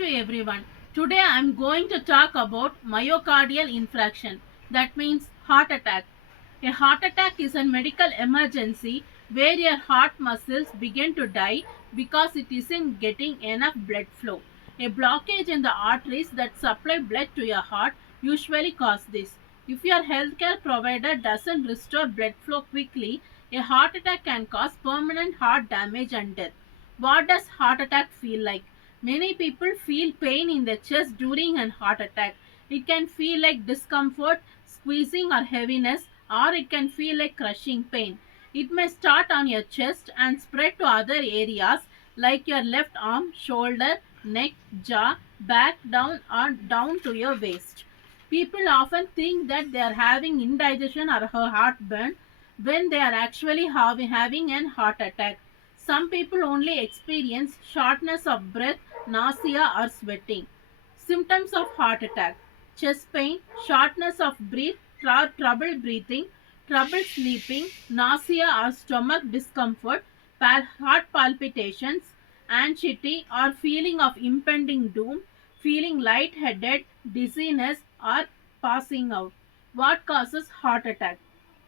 to everyone. Today I am going to talk about myocardial infarction. That means heart attack. A heart attack is a medical emergency where your heart muscles begin to die because it isn't getting enough blood flow. A blockage in the arteries that supply blood to your heart usually cause this. If your healthcare provider doesn't restore blood flow quickly, a heart attack can cause permanent heart damage and death. What does heart attack feel like? Many people feel pain in their chest during a heart attack. It can feel like discomfort, squeezing, or heaviness, or it can feel like crushing pain. It may start on your chest and spread to other areas like your left arm, shoulder, neck, jaw, back, down, or down to your waist. People often think that they are having indigestion or heartburn when they are actually having an heart attack. Some people only experience shortness of breath, nausea, or sweating. Symptoms of heart attack: chest pain, shortness of breath, trouble breathing, trouble sleeping, nausea or stomach discomfort, heart palpitations, anxiety or feeling of impending doom, feeling lightheaded, dizziness, or passing out. What causes heart attack?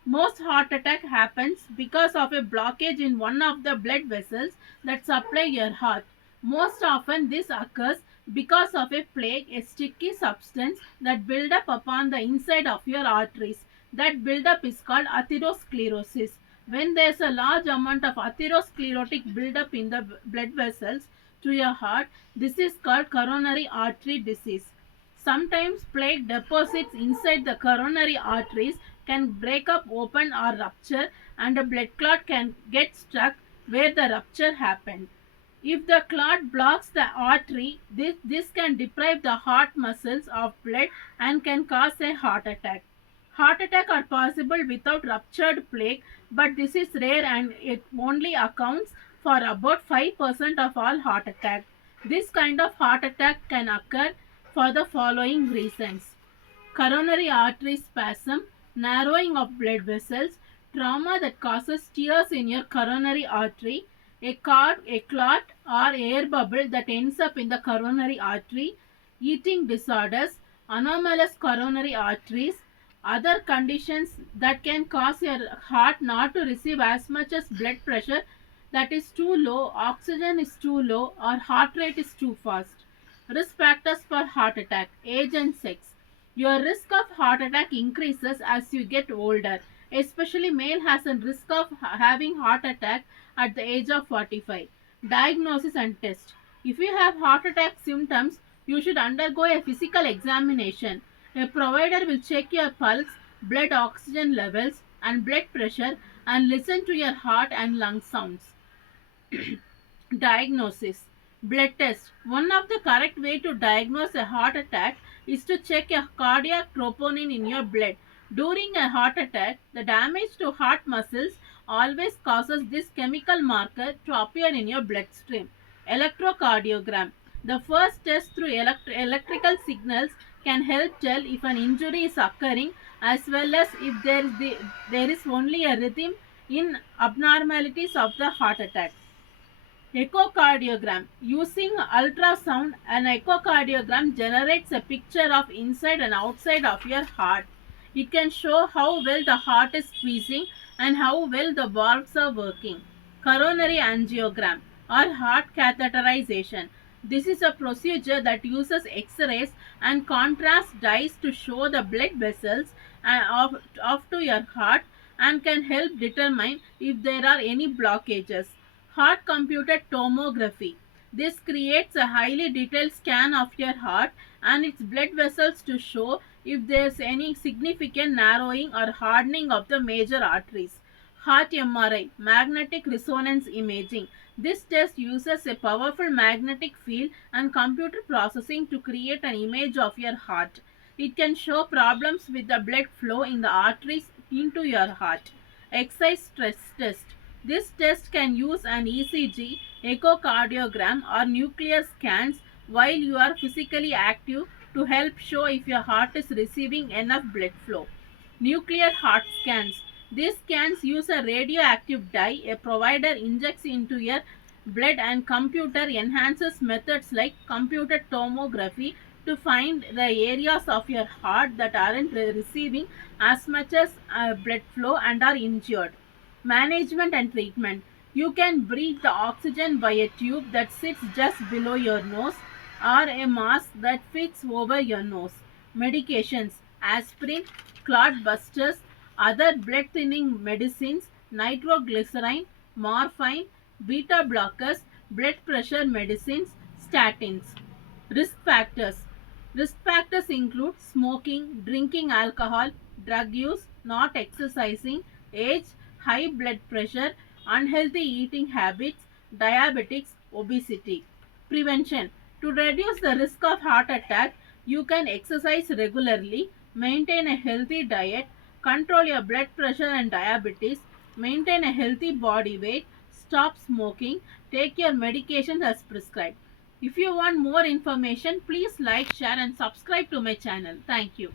Most heart attack happens because of a blockage in one of the blood vessels that supply your heart. Most often this occurs because of a plaque, a sticky substance that build up upon the inside of your arteries. That buildup is called atherosclerosis. When there is a large amount of atherosclerotic buildup in the blood vessels to your heart, this is called coronary artery disease. Sometimes plaque deposits inside the coronary arteries can break up open or rupture, and a blood clot can get stuck where the rupture happened. If the clot blocks the artery, this can deprive the heart muscles of blood and can cause a heart attack. Heart attack are possible without ruptured plaque, but this is rare and it only accounts for about 5% of all heart attacks. This kind of heart attack can occur for the following reasons: coronary artery spasm, narrowing of blood vessels, trauma that causes tears in your coronary artery, a clot or air bubble that ends up in the coronary artery, eating disorders, anomalous coronary arteries, other conditions that can cause your heart not to receive as much as blood pressure that is too low, oxygen is too low, or heart rate is too fast. Risk factors for heart attack: age and sex. Your risk of heart attack increases as you get older. Especially male has a risk of having heart attack at the age of 45. Diagnosis and test. If you have heart attack symptoms, you should undergo a physical examination. A provider will check your pulse, blood oxygen levels, and blood pressure and listen to your heart and lung sounds. Diagnosis: blood test. One of the correct way to diagnose a heart attack is to check a cardiac troponin in your blood. During a heart attack, the damage to heart muscles always causes this chemical marker to appear in your bloodstream. Electrocardiogram. The first test through electrical signals can help tell if an injury is occurring as well as if there is only a rhythm in abnormalities of the heart attack. Echocardiogram. Using ultrasound, an echocardiogram generates a picture of inside and outside of your heart. It can show how well the heart is squeezing and how well the valves are working. Coronary angiogram or heart catheterization. This is a procedure that uses X-rays and contrast dyes to show the blood vessels of to your heart and can help determine if there are any blockages. Heart computed tomography. This creates a highly detailed scan of your heart and its blood vessels to show if there is any significant narrowing or hardening of the major arteries. Heart MRI, magnetic resonance imaging. This test uses a powerful magnetic field and computer processing to create an image of your heart. It can show problems with the blood flow in the arteries into your heart. Exercise stress test. This test can use an ECG, echocardiogram, or nuclear scans while you are physically active to help show if your heart is receiving enough blood flow. Nuclear heart scans. These scans use a radioactive dye a provider injects into your blood and computer enhances methods like computed tomography to find the areas of your heart that aren't receiving as much as blood flow and are injured. Management and treatment. You can breathe the oxygen by a tube that sits just below your nose or a mask that fits over your nose. Medications: aspirin, clot busters, other blood thinning medicines, nitroglycerin, morphine, beta blockers, blood pressure medicines, statins. Risk factors. Risk factors include smoking, drinking alcohol, drug use, not exercising, age, high blood pressure, unhealthy eating habits, diabetics, obesity. Prevention. To reduce the risk of heart attack, you can exercise regularly, maintain a healthy diet, control your blood pressure and diabetes, maintain a healthy body weight, stop smoking, take your medications as prescribed. If you want more information, please like, share and subscribe to my channel. Thank you.